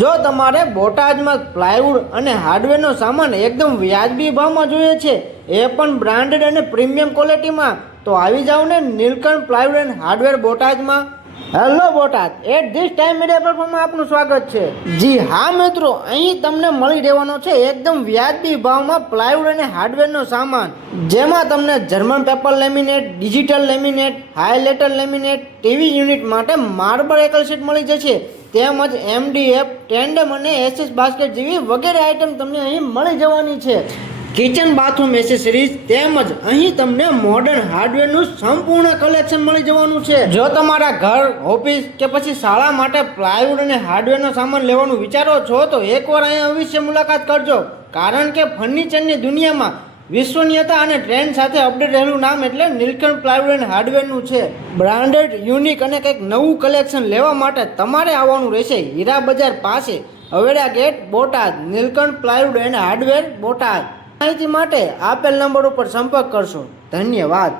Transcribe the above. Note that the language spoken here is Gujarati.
જો તમારે બોટાદમાં પ્લાયવુડ અને હાર્ડવેરનો સામાન એકદમ વ્યાજબી ભાવમાં જોઈએ છે, એ પણ બ્રાન્ડેડ અને પ્રીમિયમ ક્વોલિટીમાં, તો આવી જાઓ ને નીલકંઠ પ્લાયવુડ એન્ડ હાર્ડવેર બોટાદમાં. Hello Botad, at this time media પ્લેટફોર્મમાં આપનું સ્વાગત છે. જી હા મિત્રો, અહીં તમને મળી રહેવાનો છે એકદમ વ્યાજબી ભાવમાં પ્લાયવુડ અને હાર્ડવેરનો સામાન, જેમાં તમને German paper laminate, digital laminate, highlighter laminate, TV unit માટે માર્બલ એકલ શીટ મળી જશે, તેમજ MDF, ટેન્ડમ અને SS બાસ્કેટ જેવી વગેરે આઇટમ તમને અહીં મળી જવાની છે. કિચન બાથરૂમ એસેસરીઝ તેમજ અહીં તમને મોડર્ન હાર્ડવેરનું સંપૂર્ણ કલેક્શન મળી જવાનું છે. જો તમારા ઘર, ઓફિસ કે પછી શાળા માટે પ્લાયવુડ અને હાર્ડવેરનો સામાન લેવાનું વિચારો છો તો એકવાર અહીં અવશ્ય મુલાકાત કરજો, કારણ કે ફર્નિચરની દુનિયામાં વિશ્વનીયતા અને ટ્રેન્ડ સાથે અપડેટ રહેલું નામ એટલે નીલકંઠ પ્લાયવુડ એન્ડ હાર્ડવેરનું છે. બ્રાન્ડેડ, યુનિક અને કંઈક નવું કલેક્શન લેવા માટે તમારે આવવાનું રહેશે હીરા બજાર પાસે, Aveda gate, Botad. Neelkanth plywood and hardware Botad. માહિતી માટે આપેલ નંબર ઉપર સંપર્ક કરશો. ધન્યવાદ.